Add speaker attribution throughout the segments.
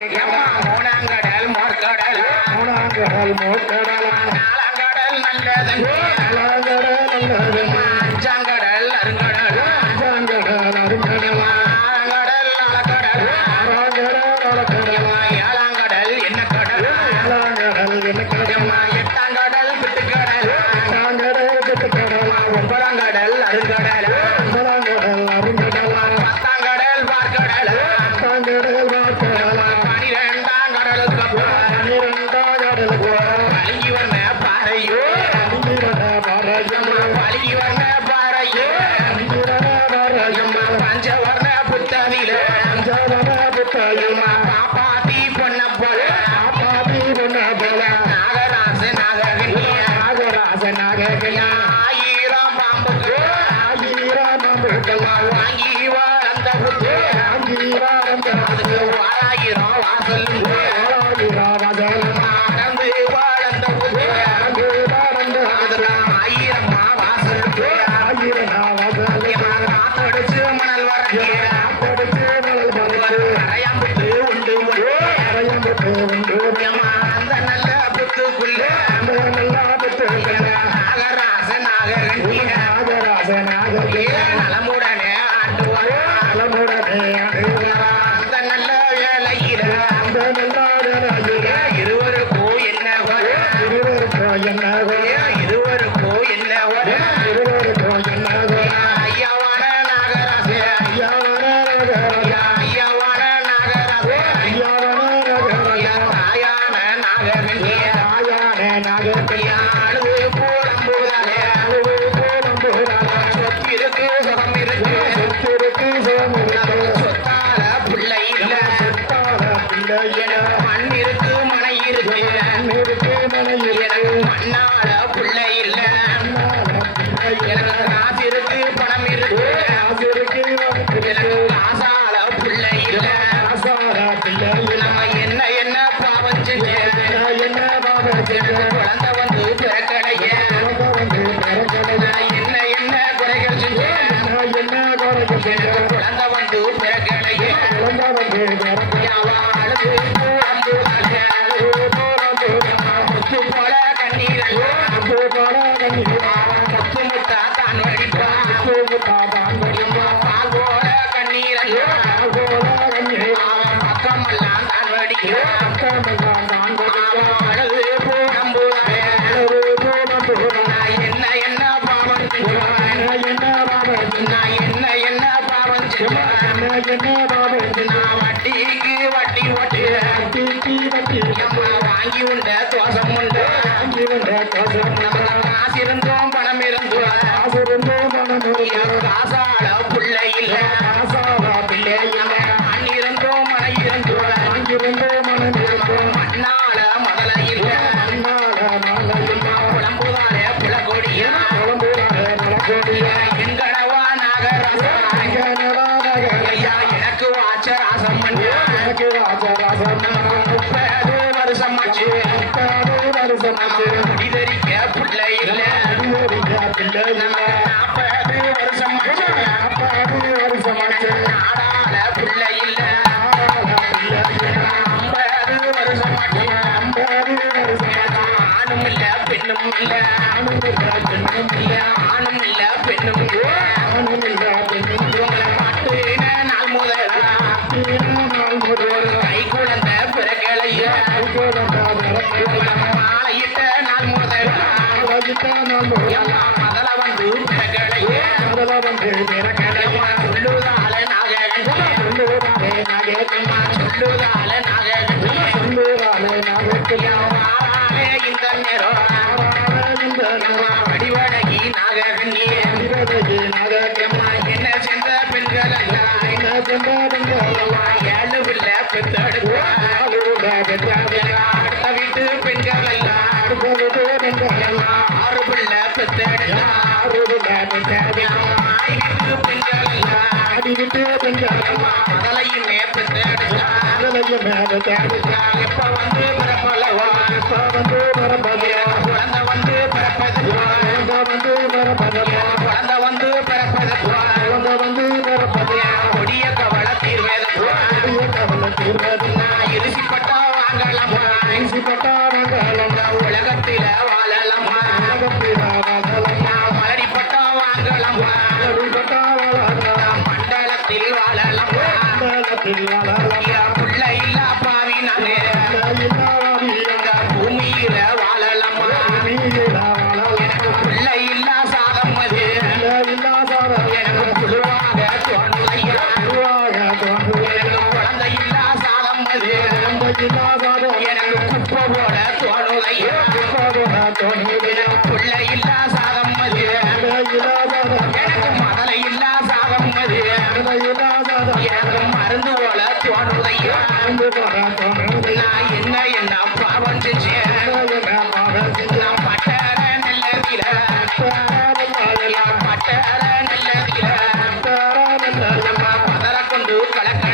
Speaker 1: மூணாங்கடல் மோர்க்கடல் மூணாங்கடல் மோர்க்கடல் நாலாங்கடல் நல்லதன் Yeah. தலையின் நேற்று தேடுதா தலையின் நேற்று தேடுதா எப்ப வந்து பிறப்பலவா வந்து பிறப்பலையா நம்ம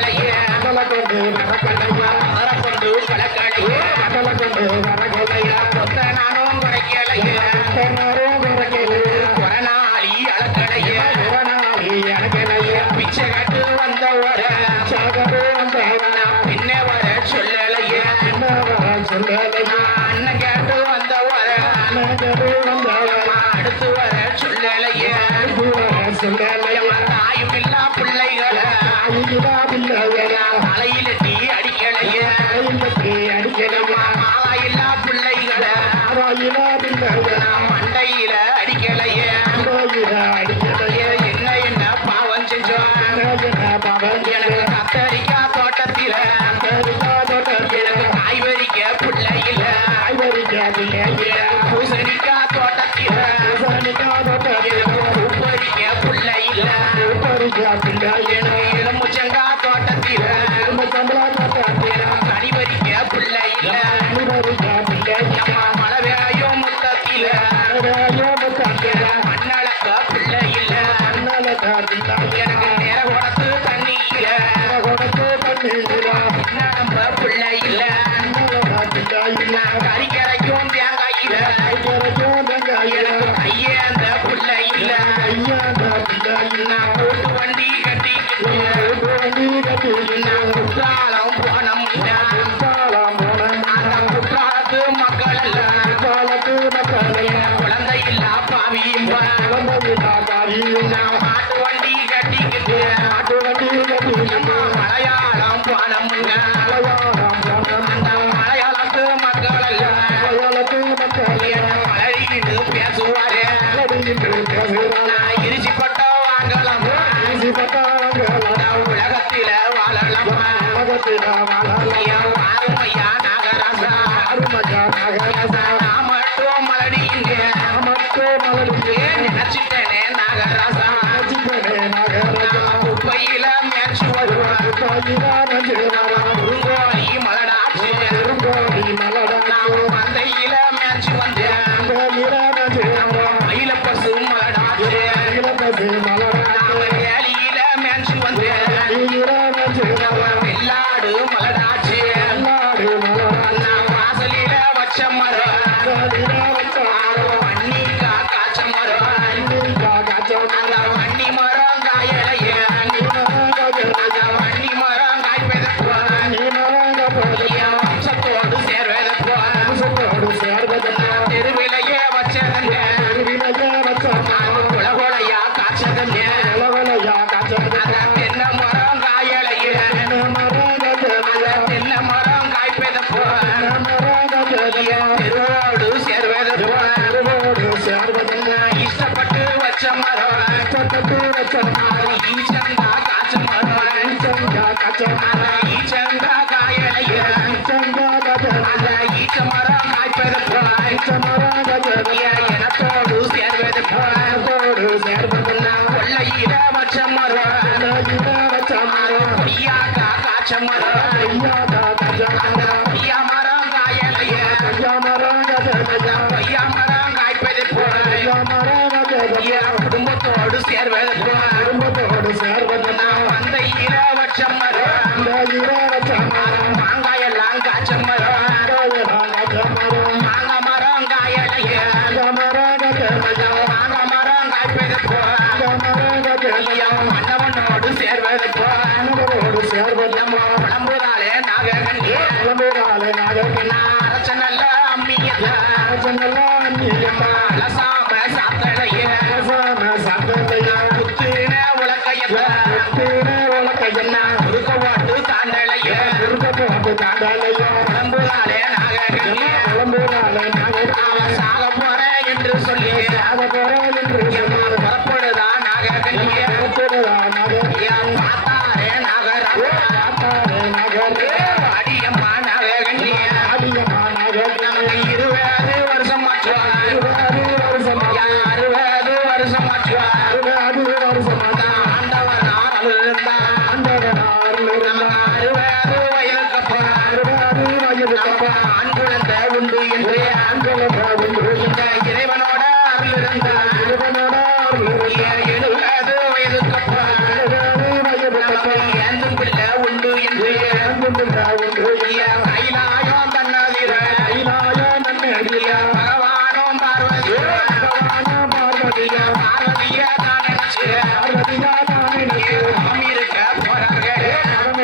Speaker 1: உலகத்தில வாழலாம். உலகத்தில வாருமையா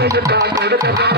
Speaker 1: I'm going to go to the top.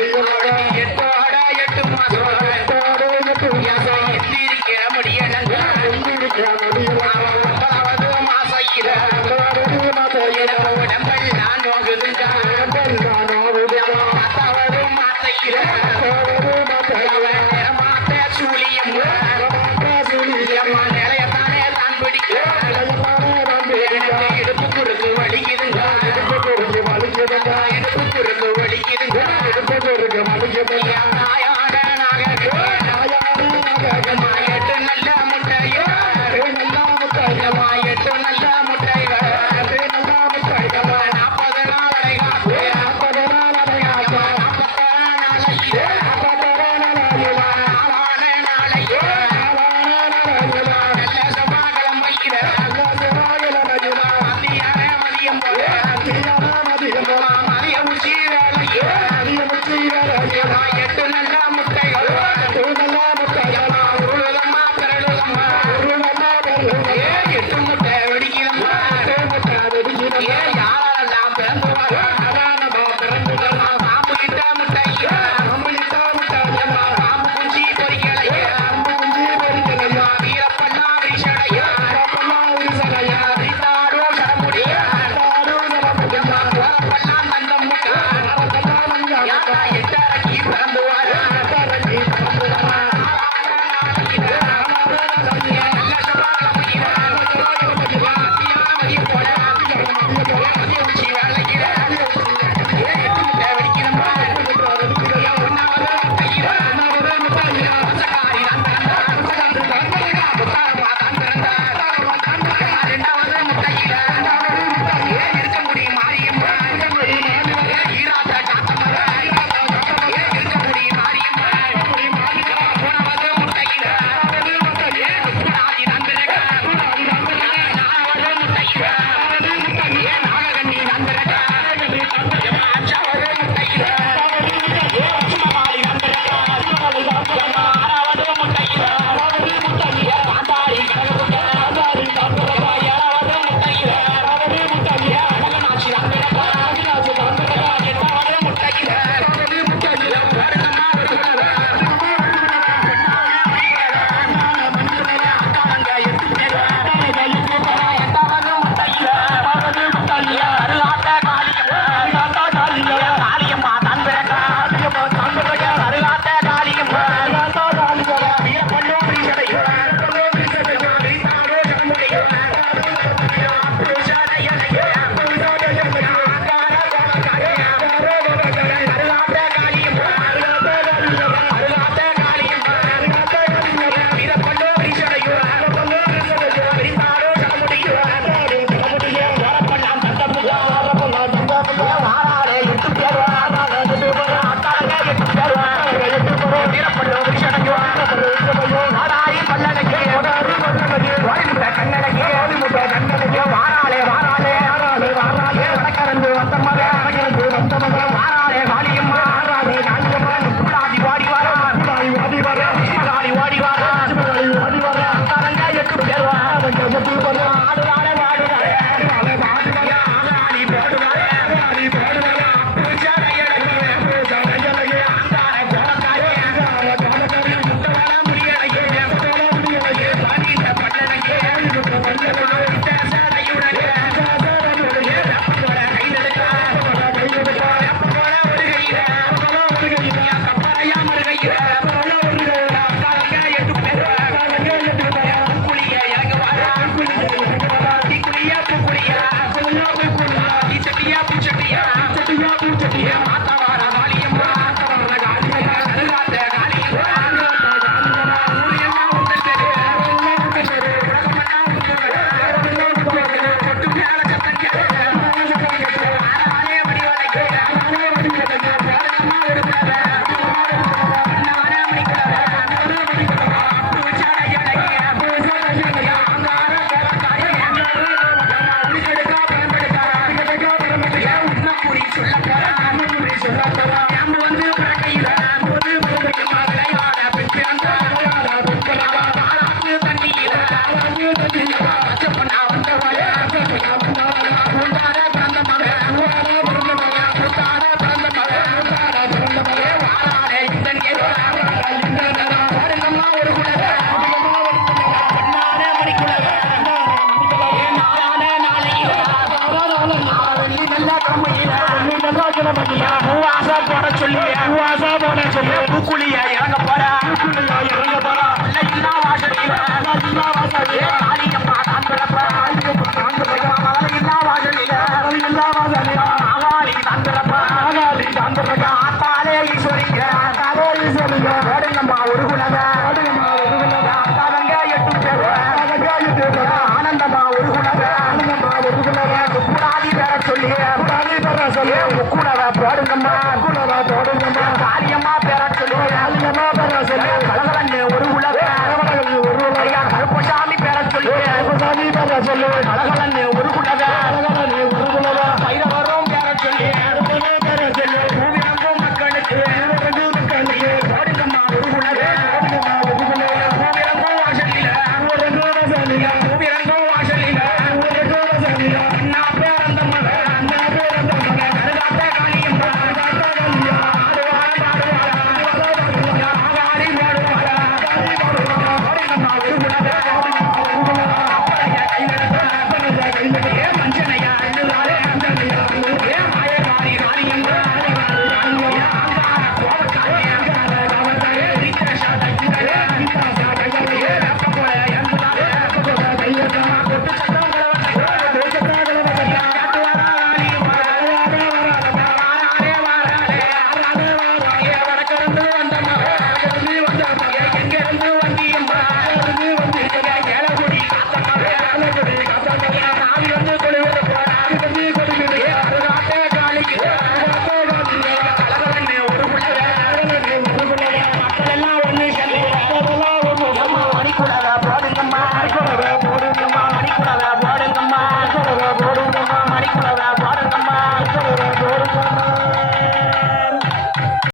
Speaker 1: Thank you.